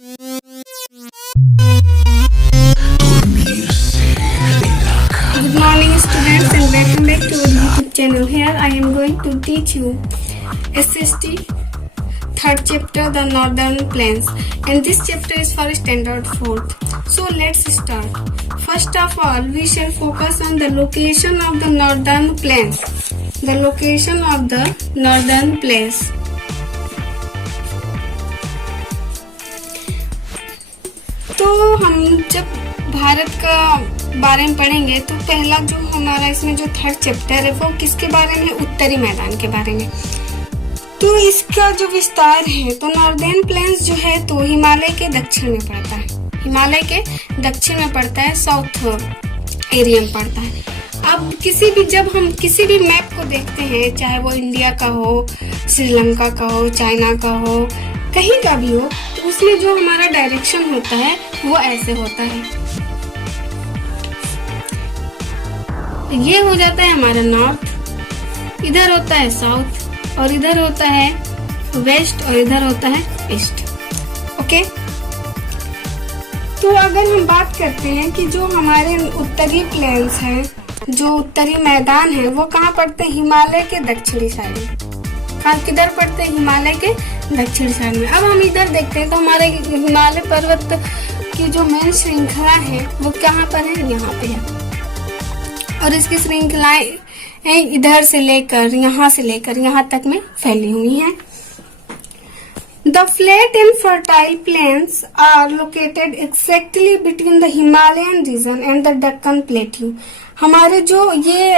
Good morning students and welcome back to our YouTube channel. Here I am going to teach you SST third chapter, the Northern Plains, and this chapter is for standard 4th. So let's start. First of all, we shall focus on the location of the Northern Plains. The location of the Northern Plains. तो हम जब भारत का बारे में पढ़ेंगे तो पहला जो हमारा इसमें जो थर्ड चैप्टर है वो किसके बारे में, उत्तरी मैदान के बारे में। तो इसका जो विस्तार है तो नॉर्दर्न प्लेन्स जो है तो हिमालय के दक्षिण में पड़ता है, हिमालय के दक्षिण में पड़ता है, साउथ एरिया में पड़ता है। अब जब हम किसी भी मैप को देखते हैं, चाहे वो इंडिया का हो, श्रीलंका का हो, चाइना का हो, कहीं का भी हो, तो उसमें जो हमारा डायरेक्शन होता है वो ऐसे होता है। ये हो जाता है हमारा नॉर्थ, इधर होता है साउथ, और इधर होता है वेस्ट, और इधर होता है ईस्ट। ओके, तो अगर हम बात करते हैं कि जो हमारे उत्तरी प्लेन्स हैं, जो उत्तरी मैदान है, वो कहाँ पड़ते हैं, हिमालय के दक्षिणी साइड में। कहाँ किधर पड़ते हैं, हिमालय के दक्षिण साइड में। अब हम इधर देखते हैं तो हमारे हिमालय पर्वत की जो मेन श्रृंखला है वो कहाँ पर है, यहाँ पे है, और इसकी श्रृंखलाएं इधर से लेकर यहाँ तक में फैली हुई हैं। The flat and fertile plains are located exactly between the Himalayan region and the Deccan Plateau. हमारे जो ये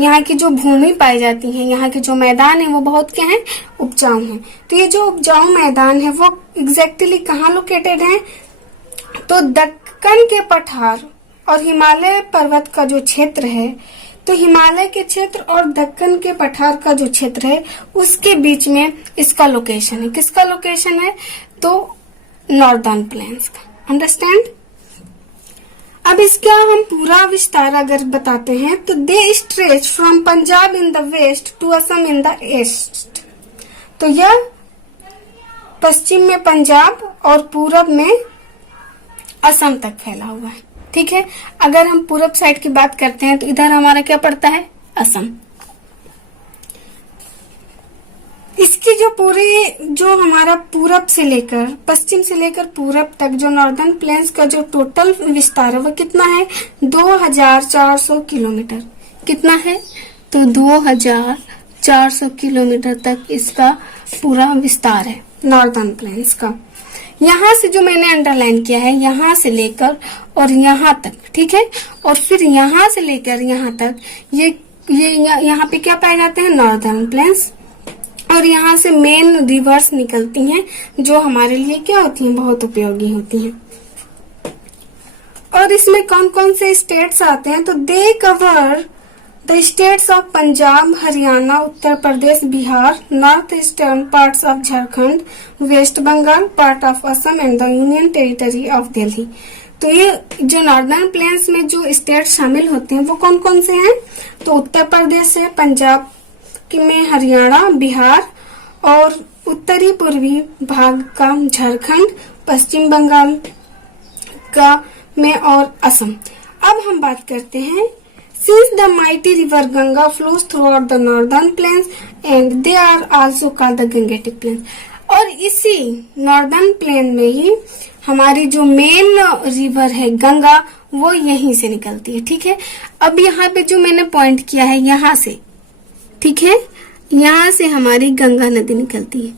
यहाँ की जो भूमि पाई जाती है, यहाँ के जो मैदान है वो बहुत क्या है, उपजाऊ हैं। तो ये जो उपजाऊ मैदान है वो एग्जैक्टली कहाँ लोकेटेड है, तो दक्कन के पठार और हिमालय पर्वत का जो क्षेत्र है, तो हिमालय के क्षेत्र और दक्कन के पठार का जो क्षेत्र है उसके बीच में इसका लोकेशन है। किसका लोकेशन है, तो नॉर्दर्न प्लेन्स का। अंडरस्टैंड। अब इसका हम पूरा विस्तार अगर बताते हैं तो they stretch from Punjab in the west to Assam in the east. तो यह पश्चिम में पंजाब और पूरब में असम तक फैला हुआ है। ठीक है, अगर हम पूरब साइड की बात करते हैं तो इधर हमारा क्या पड़ता है, असम। इसकी जो हमारा पूरब से लेकर पश्चिम से लेकर पूरब तक जो नॉर्दर्न प्लेन्स का जो टोटल विस्तार है वो कितना है, 2400 किलोमीटर। कितना है, तो 2400 किलोमीटर तक इसका पूरा विस्तार है नॉर्दर्न प्लेन्स का। यहाँ से जो मैंने अंडरलाइन किया है, यहाँ से लेकर और यहाँ तक, ठीक है, और फिर यहाँ से लेकर यहाँ तक ये यहाँ पे क्या पाए जाते हैं, नॉर्दर्न प्लेन्स। और यहाँ से मेन रिवर्स निकलती हैं जो हमारे लिए क्या होती हैं, बहुत उपयोगी होती हैं। और इसमें कौन कौन से स्टेट्स आते हैं, तो they cover the states of Punjab, Haryana, Uttar Pradesh, Bihar, north eastern parts of Jharkhand, West Bengal, part of Assam and the union territory of Delhi. तो ये जो नॉर्दर्न प्लेन्स में जो स्टेट शामिल होते हैं वो कौन कौन से हैं, तो उत्तर प्रदेश है, पंजाब में हरियाणा, बिहार, और उत्तरी पूर्वी भाग का झारखंड, पश्चिम बंगाल का में और असम। अब हम बात करते हैं, since the mighty river Ganga flows throughout the northern plains and they are also called the Gangetic plains। और इसी नॉर्दर्न प्लेन में ही हमारी जो मेन रिवर है गंगा वो यहीं से निकलती है। ठीक है, अब यहाँ पे जो मैंने पॉइंट किया है यहाँ से, ठीक है, यहाँ से हमारी गंगा नदी निकलती है,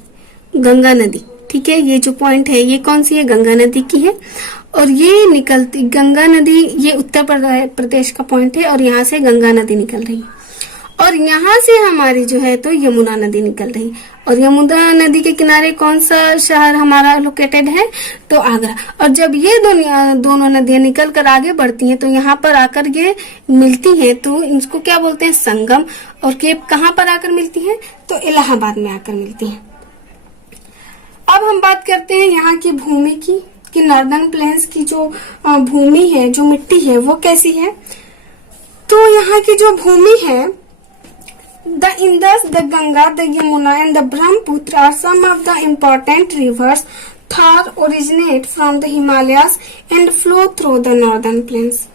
गंगा नदी। ठीक है, ये जो पॉइंट है ये कौन सी है, गंगा नदी की है। और ये निकलती गंगा नदी, ये उत्तर प्रदेश का पॉइंट है, और यहाँ से गंगा नदी निकल रही है। और यहाँ से हमारी जो है तो यमुना नदी निकल रही है। और यमुना नदी के किनारे कौन सा शहर हमारा लोकेटेड है, तो आगरा। और जब ये दोनों नदियां निकल कर आगे बढ़ती हैं तो यहाँ पर आकर ये मिलती हैं, तो इसको क्या बोलते हैं, संगम। और ये कहाँ पर आकर मिलती हैं, तो इलाहाबाद में आकर मिलती हैं। अब हम बात करते हैं यहाँ की भूमि की, कि नॉर्दर्न प्लेन्स की जो भूमि है, जो मिट्टी है वो कैसी है। तो यहाँ की जो भूमि है, The Indus, the Ganga, the Yamuna and the Brahmaputra are some of the important rivers। Thar originate from the Himalayas and flow through the northern plains.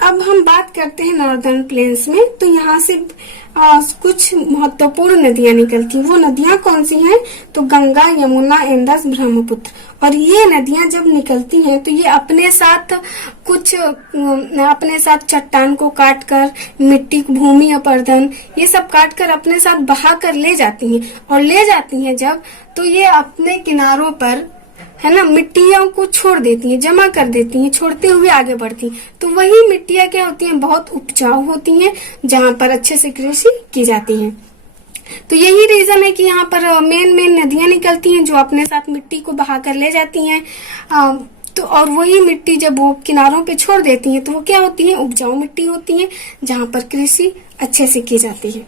अब हम बात करते हैं नॉर्दर्न प्लेन्स में। तो यहाँ से कुछ महत्वपूर्ण नदियां निकलती हैं। वो नदियां कौन सी हैं? तो गंगा, यमुना, इंदस, ब्रह्मपुत्र। और ये नदियां जब निकलती हैं तो ये अपने साथ चट्टान को काटकर, मिट्टी, भूमि अपरदन, ये सब काटकर अपने साथ बहा कर ले जाती हैं। और ले जाती हैं जब, तो ये अपने किनारों पर, है ना, मिट्टियों को छोड़ देती हैं, जमा कर देती हैं, छोड़ते हुए आगे बढ़ती। तो वही मिट्टियां क्या होती हैं? बहुत उपजाऊ होती हैं, जहां पर अच्छे से कृषि की जाती है। तो यही रीजन है कि यहाँ पर मेन नदियां निकलती हैं जो अपने साथ मिट्टी को बहा कर ले जाती हैं। तो और वही मिट्टी जब वो किनारों पे छोड़ देती हैं तो वो क्या होती है? उपजाऊ मिट्टी होती है, जहां पर कृषि अच्छे से की जाती है।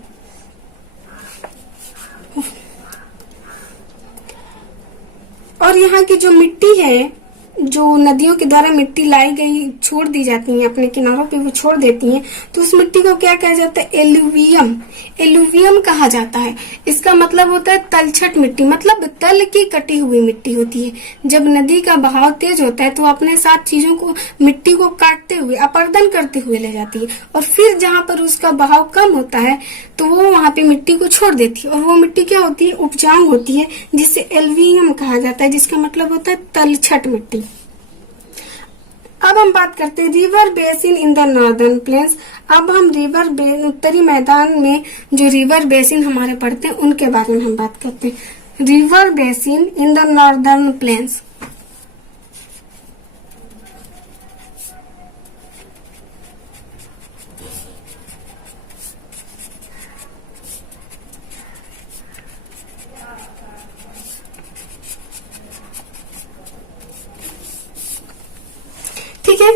और यहाँ की जो मिट्टी है, जो नदियों के द्वारा मिट्टी लाई गई, छोड़ दी जाती है अपने किनारों पे, वो छोड़ देती हैं, तो उस मिट्टी को क्या कहा जाता है? एलुवियम। एलुवियम कहा जाता है। इसका मतलब होता है तलछट मिट्टी, मतलब तल की कटी हुई मिट्टी होती है। जब नदी का बहाव तेज होता है तो अपने साथ चीजों को, मिट्टी को काटते हुए, अपरदन करते हुए ले जाती है। और फिर जहां पर उसका बहाव कम होता है तो वो वहां पे मिट्टी को छोड़ देती है। और वो मिट्टी क्या होती है? उपजाऊ होती है, जिसे एलुवियम कहा जाता है, जिसका मतलब होता है तलछट मिट्टी। अब हम बात करते हैं river basin in the northern planes. अब हम उत्तरी मैदान में जो रिवर बेसिन हमारे पड़ते हैं उनके बारे में हम बात करते हैं। River basin in the northern plains. ठीक है,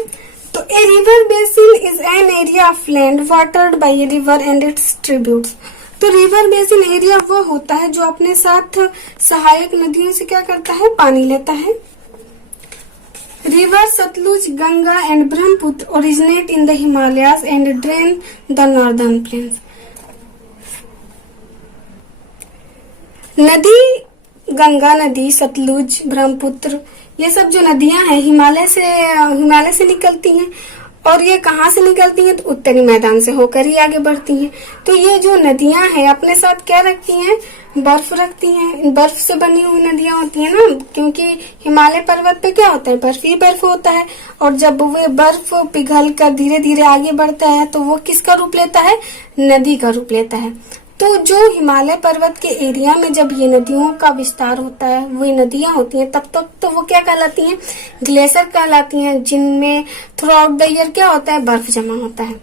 तो a river basin is an area of land watered by a river and its tributes. तो रिवर बेसिन एरिया वो होता है जो अपने साथ सहायक नदियों से क्या करता है? पानी लेता है। River Sutlej, Ganga and Brahmaputra originate in the Himalayas and drain the northern plains. नदी, गंगा नदी, सतलुज, ब्रह्मपुत्र, ये सब जो नदियां हैं हिमालय से निकलती हैं। और ये कहाँ से निकलती हैं? तो उत्तरी मैदान से होकर ही आगे बढ़ती हैं। तो ये जो नदियां हैं अपने साथ क्या रखती हैं? बर्फ रखती हैं। बर्फ से बनी हुई नदियां होती हैं ना, क्योंकि हिमालय पर्वत पे क्या होता है? बर्फ ही बर्फ होता है। और जब वो बर्फ पिघल कर धीरे धीरे आगे बढ़ता है तो वो किसका रूप लेता है? नदी का रूप लेता है। तो जो हिमालय पर्वत के एरिया में जब ये नदियों का विस्तार होता है, वो नदियां होती हैं, तब तक तो वो क्या कहलाती हैं? ग्लेशियर कहलाती हैं, जिनमें थ्रू आउट द ईयर क्या होता है? बर्फ जमा होता है।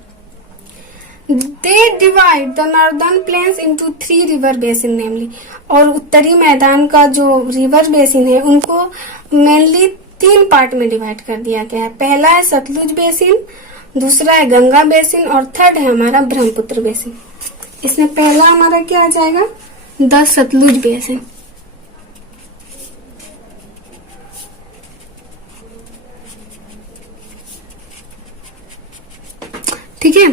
They divide the northern plains into 3 river basin namely. और उत्तरी मैदान का जो रिवर बेसिन है उनको मेनली 3 पार्ट में डिवाइड कर दिया गया है। पहला है सतलुज बेसिन, दूसरा है गंगा बेसिन और थर्ड है हमारा ब्रह्मपुत्र बेसिन। इसमें पहला हमारा क्या आ जाएगा? The Sutlej basin. ठीक है,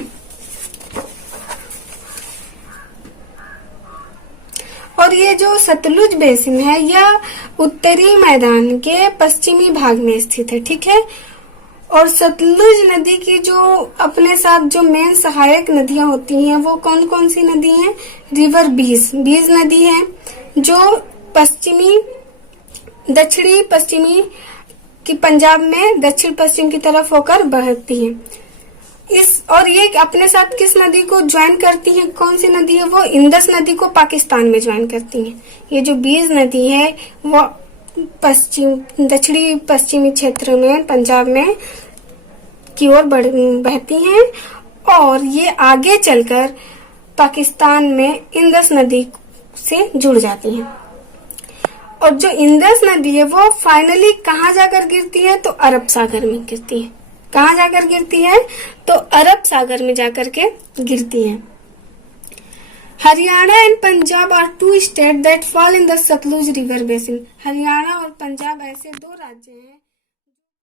और ये जो सतलुज बेसिन है यह उत्तरी मैदान के पश्चिमी भाग में स्थित है। ठीक है, और सतलुज नदी की जो अपने साथ जो मेन सहायक नदियां होती हैं वो कौन कौन सी नदी हैं? रिवर बीज नदी है जो दक्षिणी पश्चिमी की पंजाब में दक्षिण पश्चिम की तरफ होकर बहती है। और ये अपने साथ किस नदी को ज्वाइन करती है? कौन सी नदी है? वो इंदस नदी को पाकिस्तान में ज्वाइन करती है। ये जो बीज नदी है वो दक्षिणी पश्चिमी क्षेत्र में पंजाब में की ओर बहती हैं और ये आगे चलकर पाकिस्तान में इंदस नदी से जुड़ जाती हैं। और जो इंदस नदी है वो फाइनली कहाँ जाकर गिरती है? तो अरब सागर में गिरती है। कहाँ जाकर गिरती है? तो अरब सागर में जाकर के गिरती है। Haryana and Punjab are 2 state that fall in the Sutlej river basin. Haryana और पंजाब ऐसे 2 राज्य हैं